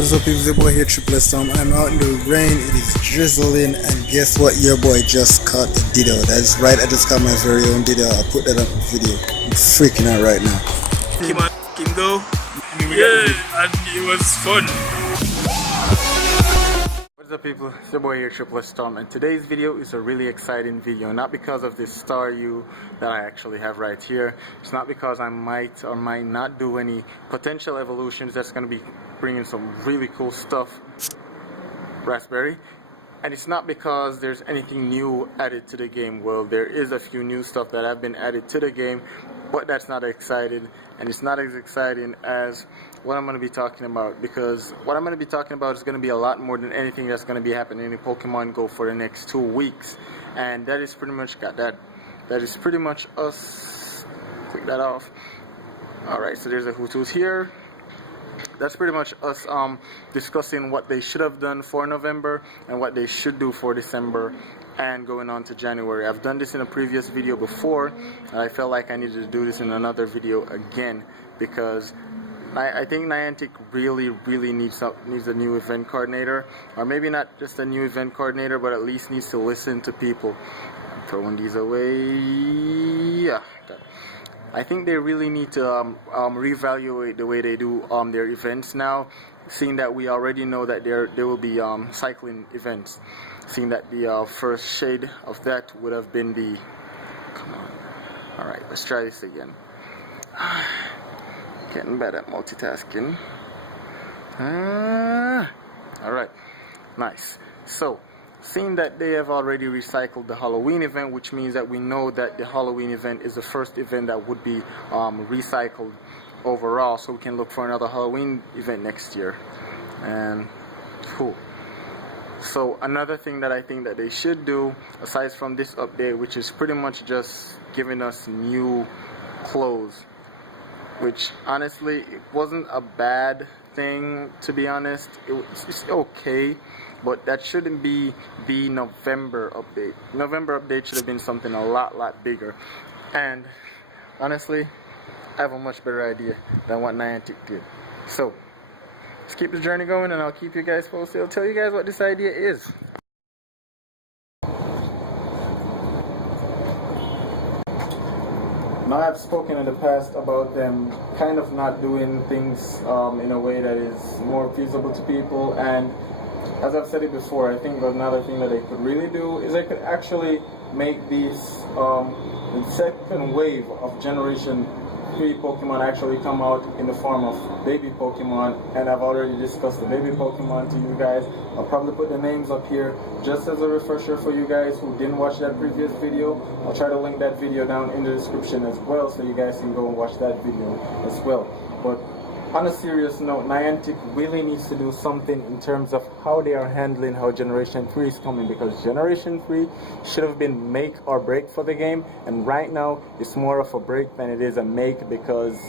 What is up, people? It's your boy here, Triple S Tom. I'm out in the rain, it is drizzling, and guess what? Your boy just caught a ditto. That's right, I just caught my very own ditto. I'll put that up in the video. I'm freaking out right now. Can go. Yeah, and it was fun. What's up, people? It's your boy here, Triple S Tom, and today's video is a really exciting video. Not because of this star U that I actually have right here. It's not because I might or might not do any potential evolutions that's going to be bringing some really cool stuff, Raspberry. And it's not because there's anything new added to the game. Well, there is a few new stuff that have been added to the game, but that's not exciting, and it's not as exciting as what I'm going to be talking about, because what I'm going to be talking about is going to be a lot more than anything that's going to be happening in Pokemon Go for the next 2 weeks. And that is pretty much that is pretty much us. Click that off. Alright, so there's a Hutus here. That's pretty much us discussing what they should have done for November and what they should do for December and going on to January. I've done this in a previous video before, and I felt like I needed to do this in another video again, because I think Niantic really needs a new event coordinator, or maybe not just a new event coordinator, but at least needs to listen to people. I'm throwing these away. Yeah. Okay. I think they really need to reevaluate the way they do their events now, seeing that we already know that there will be cycling events, seeing that the first shade of that would have been the... Come on. Alright, let's try this again. Getting better at multitasking. Alright, nice. So, seeing that they have already recycled the Halloween event, which means that we know that the Halloween event is the first event that would be recycled overall, so we can look for another Halloween event next year. And cool. So another thing that I think that they should do, aside from this update, which is pretty much just giving us new clothes, which honestly it wasn't a bad thing, to be honest. It's okay, but that shouldn't be the November update. November update should have been something a lot bigger. And honestly, I have a much better idea than what Niantic did. So let's keep the journey going, and I'll keep you guys posted. I'll tell you guys what this idea is. Now, I've spoken in the past about them kind of not doing things in a way that is more feasible to people, and as I've said it before, I think another thing that they could really do is they could actually make these the second wave of Generation 3 Pokemon actually come out in the form of baby Pokemon, and I've already discussed the baby Pokemon to you guys. I'll probably put the names up here just as a refresher for you guys who didn't watch that previous video. I'll try to link that video down in the description as well, so you guys can go and watch that video as well. But on a serious note, Niantic really needs to do something in terms of how they are handling how Generation 3 is coming, because Generation 3 should have been make or break for the game, and right now it's more of a break than it is a make, because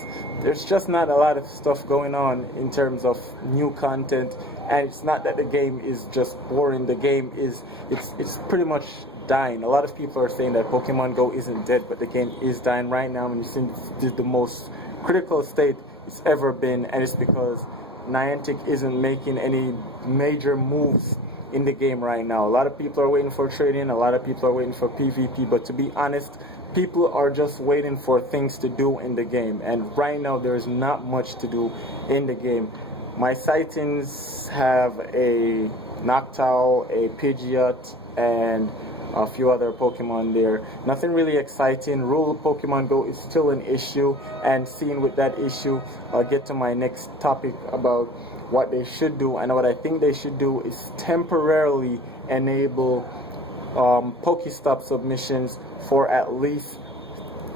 there's just not a lot of stuff going on in terms of new content. And it's not that the game is just boring, the game is it's pretty much dying. A lot of people are saying that Pokemon Go isn't dead, but the game is dying right now, and it's in the most critical state it's ever been, and it's because Niantic isn't making any major moves in the game right now. A lot of people are waiting for trading, a lot of people are waiting for PvP, but to be honest, people are just waiting for things to do in the game, and right now there's not much to do in the game. My sightings have a Noctowl, a Pidgeot, and a few other Pokemon there. Nothing really exciting. Rural Pokemon Go is still an issue, and seeing with that issue, I'll get to my next topic about what they should do. And what I think they should do is temporarily enable Pokestop submissions for at least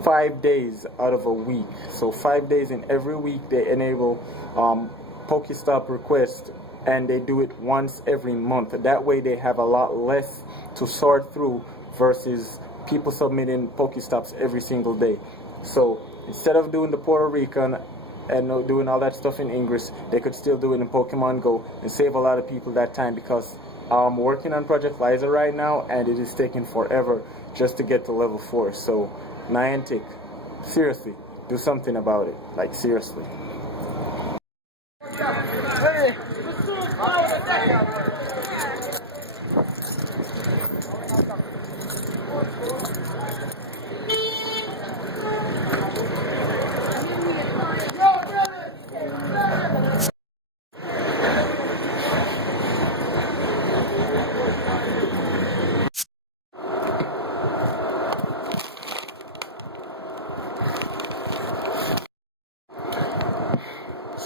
5 days out of a week. So 5 days in every week they enable Pokestop requests, and they do it once every month. That way they have a lot less to sort through versus people submitting Pokestops every single day. So instead of doing the Puerto Rican and doing all that stuff in English, they could still do it in Pokemon Go and save a lot of people that time, because I'm working on Project Liza right now, and it is taking forever just to get to level 4. So Niantic, seriously, do something about it. Like, seriously. Hey, what's up?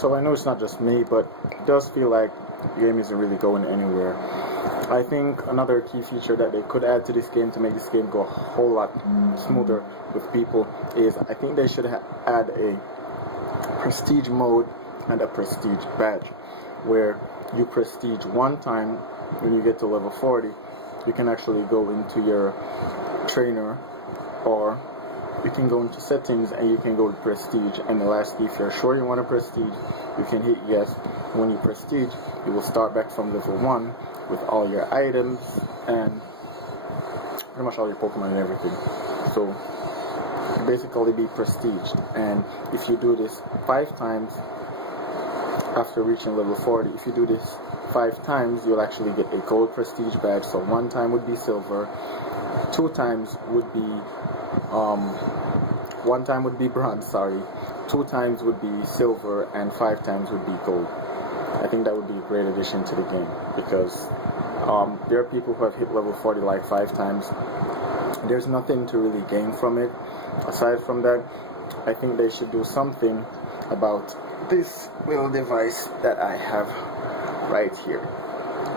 So I know it's not just me, but it does feel like the game isn't really going anywhere. I think another key feature that they could add to this game to make this game go a whole lot smoother with people is I think they should add a prestige mode and a prestige badge, where you prestige one time when you get to level 40. You can actually go into your trainer, or you can go into settings and you can go to prestige, and lastly, if you're sure you want to prestige, you can hit yes. When you prestige, you will start back from level 1 with all your items and pretty much all your Pokemon and everything. So you basically be prestiged, and if you do this 5 times after reaching level 40, if you do this 5 times, you'll actually get a gold prestige badge. So 1 time would be silver, 2 times would be 1 time would be bronze, 2 times would be silver, and 5 times would be gold. I think that would be a great addition to the game, because there are people who have hit level 40 like 5 times. There's nothing to really gain from it. Aside from that, I think they should do something about this little device that I have right here.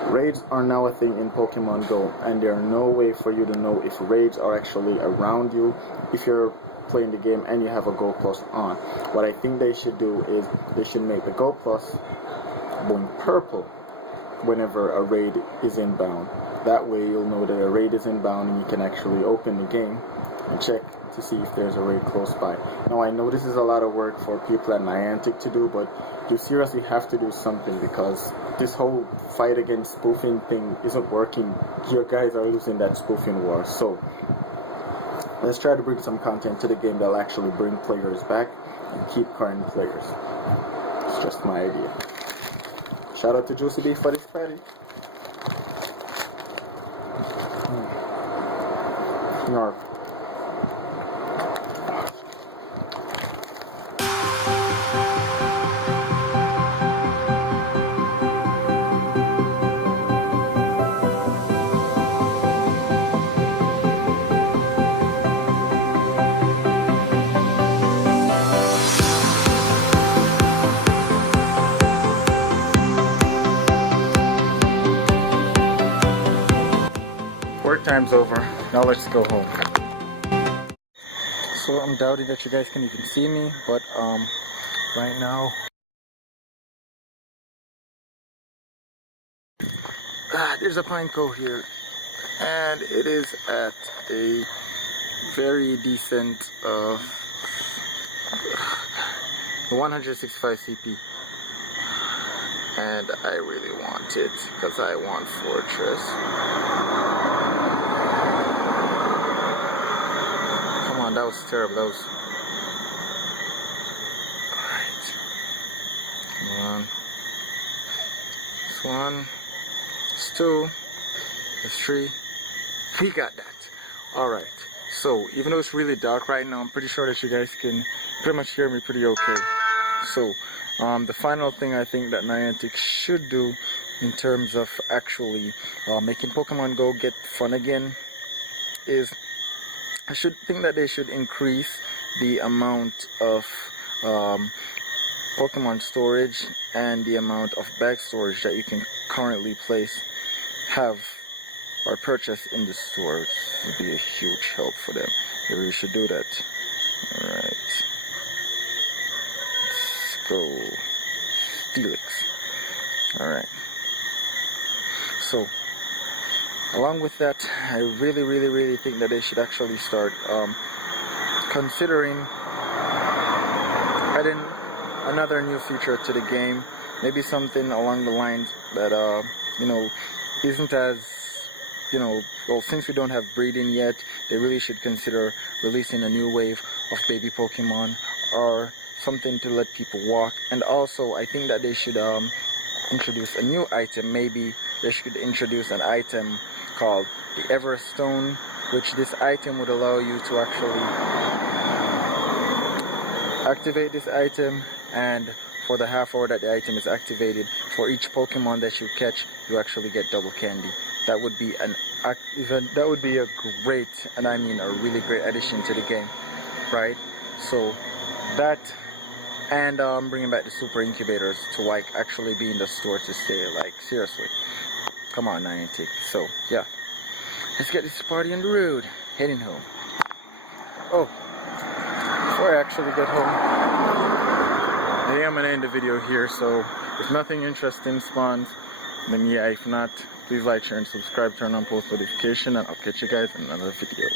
Raids are now a thing in Pokemon Go, and there are no way for you to know if raids are actually around you if you're playing the game and you have a Go Plus on. What I think they should do is they should make the Go Plus going purple whenever a raid is inbound. That way you'll know that a raid is inbound and you can actually open the game and check to see if there's a raid close by. Now I know this is a lot of work for people at Niantic to do, but you seriously have to do something, because this whole fight against spoofing thing isn't working. Your guys are losing that spoofing war. So let's try to bring some content to the game that'll actually bring players back and keep current players. It's just my idea. Shout out to Juicy B for this patty. Snark. Work time's over. Now let's go home. So I'm doubting that you guys can even see me, but right now there's a Pineco here, and it is at a very decent 165 CP, and I really want it because I want Fortress. That was terrible. That was... Alright. Come on. That's 1. That's 2. That's 3. We got that. Alright. So, even though it's really dark right now, I'm pretty sure that you guys can pretty much hear me pretty okay. So, the final thing I think that Niantic should do in terms of actually making Pokemon Go get fun again is, I should think that they should increase the amount of Pokemon storage and the amount of bag storage that you can currently have or purchase in the stores. Would be a huge help for them. They really should do that. Alright. Let's go. Felix. Alright. So, along with that, I really think that they should actually start considering adding another new feature to the game. Maybe something along the lines that isn't as, well, since we don't have breeding yet, they really should consider releasing a new wave of baby Pokemon, or something to let people walk. And also, I think that they should introduce a new item. Maybe they should introduce an item called the Everstone, which this item would allow you to actually activate this item, and for the half hour that the item is activated, for each Pokemon that you catch, you actually get double candy. That would be a great, and I mean a really great addition to the game, right? So that and bringing back the super incubators to like actually be in the store to stay. Like seriously, come on, Niantic. So yeah, let's get this party on the road. Heading home. Oh, before I actually get home, I think I'm gonna end the video here. So if nothing interesting spawns, then yeah. If not, please like, share, and subscribe. Turn on post notification, and I'll catch you guys in another video.